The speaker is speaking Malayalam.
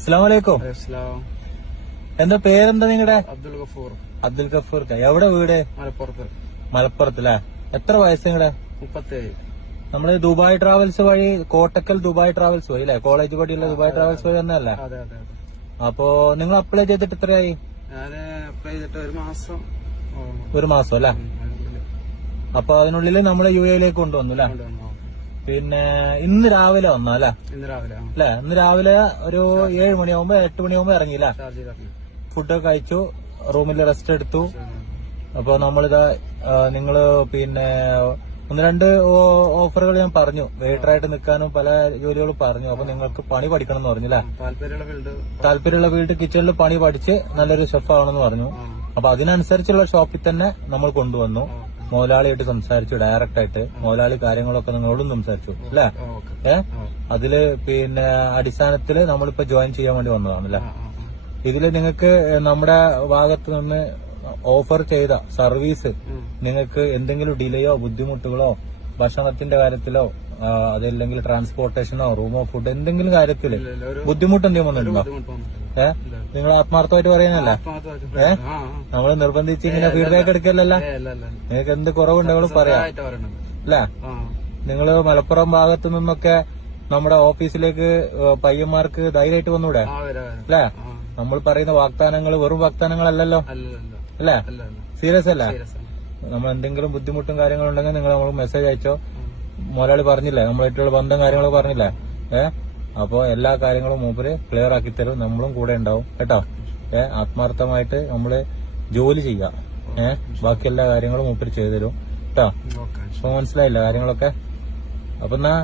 അസ്സലാമലൈക്കും. എന്താ പേരെന്താ നിങ്ങളുടെ? അബ്ദുൽ ഗഫൂർ. അബ്ദുൽ ഗഫൂർ. എവിടെ വീട്? മലപ്പുറത്ത്. മലപ്പുറത്തില്ലേ? എത്ര വയസ്സ് നിങ്ങളുടെ? 37. നമ്മള് ദുബായ് ട്രാവൽസ് വഴി, കോട്ടക്കൽ ദുബായ് ട്രാവൽസ് വഴി അല്ലേ? കോളേജ് വഴിയുള്ള ദുബായ് ട്രാവൽസ് വഴി തന്നെയല്ലേ? അതെ അതെ അതെ. അപ്പോ നിങ്ങൾ അപ്ലൈ ചെയ്തിട്ട് എത്രയായി? ഞാൻ അപ്ലൈ ചെയ്തിട്ട് ഒരു മാസം അല്ലേ? അപ്പൊ അതിനുള്ളിൽ നമ്മൾ യിലേക്ക് കൊണ്ടുവന്നു അല്ലേ? പിന്നെ ഇന്ന് രാവിലെ വന്നോ അല്ലേ? അല്ലെ, ഇന്ന് രാവിലെ ഒരു 7 മണിയാവുമ്പോ 8 മണിയാവുമ്പോ ഇറങ്ങിയില്ല. ഫുഡൊക്കെ കഴിച്ചു, റൂമിൽ റെസ്റ്റ് എടുത്തു. അപ്പൊ നമ്മളിതാ നിങ്ങള് പിന്നെ 1-2 ഓഫറുകൾ ഞാൻ പറഞ്ഞു, വെയിറ്ററായിട്ട് നിൽക്കാനും പല ജോലികളും പറഞ്ഞു. അപ്പൊ നിങ്ങൾക്ക് പണി പഠിക്കണം എന്ന് പറഞ്ഞില്ലേ? താല്പര്യമുള്ള ഫീൽഡ് കിച്ചണിൽ പണി പഠിച്ച് നല്ലൊരു ഷെഫ് ആവണമെന്ന് പറഞ്ഞു. അപ്പൊ അതിനനുസരിച്ചുള്ള ഷോപ്പിൽ തന്നെ നമ്മൾ കൊണ്ടുവന്നു. മുതലാളിയായിട്ട് സംസാരിച്ചു, ഡയറക്റ്റ് ആയിട്ട് മുതലാളി കാര്യങ്ങളൊക്കെ നിങ്ങളോടും സംസാരിച്ചു അല്ലേ? അതില് പിന്നെ അടിസ്ഥാനത്തില് നമ്മളിപ്പോ ജോയിൻ ചെയ്യാൻ വേണ്ടി വന്നതാണല്ലേ? ഇതില് നിങ്ങൾക്ക് നമ്മുടെ ഭാഗത്ത് നിന്ന് ഓഫർ ചെയ്ത സർവീസ് നിങ്ങൾക്ക് എന്തെങ്കിലും ഡിലേയോ ബുദ്ധിമുട്ടുകളോ ഭക്ഷണത്തിന്റെ കാര്യത്തിലോ അതല്ലെങ്കിൽ ട്രാൻസ്പോർട്ടേഷനോ റൂമോ ഫുഡ് എന്തെങ്കിലും കാര്യത്തില് ബുദ്ധിമുട്ട് എന്തെങ്കിലും വന്നിട്ടുണ്ടോ? നിങ്ങൾ ആത്മാർത്ഥമായിട്ട് പറയുന്നല്ലേ? നമ്മള് നിർബന്ധിച്ച് ഇങ്ങനെ ഫീഡ്ബാക്ക് എടുക്കലല്ല. നിങ്ങൾക്ക് എന്ത് കുറവുണ്ടെങ്കിലും പറയാം അല്ലേ? നിങ്ങള് മലപ്പുറം ഭാഗത്തു നിന്നൊക്കെ നമ്മുടെ ഓഫീസിലേക്ക് പയ്യന്മാർക്ക് ധൈര്യമായിട്ട് വന്നൂടെ അല്ലേ? നമ്മൾ പറയുന്ന വാഗ്ദാനങ്ങൾ വെറും വാഗ്ദാനങ്ങളല്ലല്ലോ അല്ലേ? സീരിയസ് അല്ലേ? നമ്മൾ എന്തെങ്കിലും ബുദ്ധിമുട്ടും കാര്യങ്ങളും ഉണ്ടെങ്കിൽ നിങ്ങൾ നമുക്ക് മെസ്സേജ് അയച്ചോ. മുതലാളി പറഞ്ഞില്ലേ നമ്മളായിട്ടുള്ള ബന്ധം കാര്യങ്ങളൊക്കെ പറഞ്ഞില്ലേ? അപ്പൊ എല്ലാ കാര്യങ്ങളും മൂപ്പര് ക്ലിയർ ആക്കി തരും. നമ്മളും കൂടെ ഉണ്ടാവും കേട്ടോ. ആത്മാർത്ഥമായിട്ട് നമ്മള് ജോലി ചെയ്യാം. ബാക്കി എല്ലാ കാര്യങ്ങളും മൂപ്പര് ചെയ്തു തരും കേട്ടോ. അപ്പൊ മനസ്സിലായില്ല കാര്യങ്ങളൊക്കെ? അപ്പൊ എന്നാ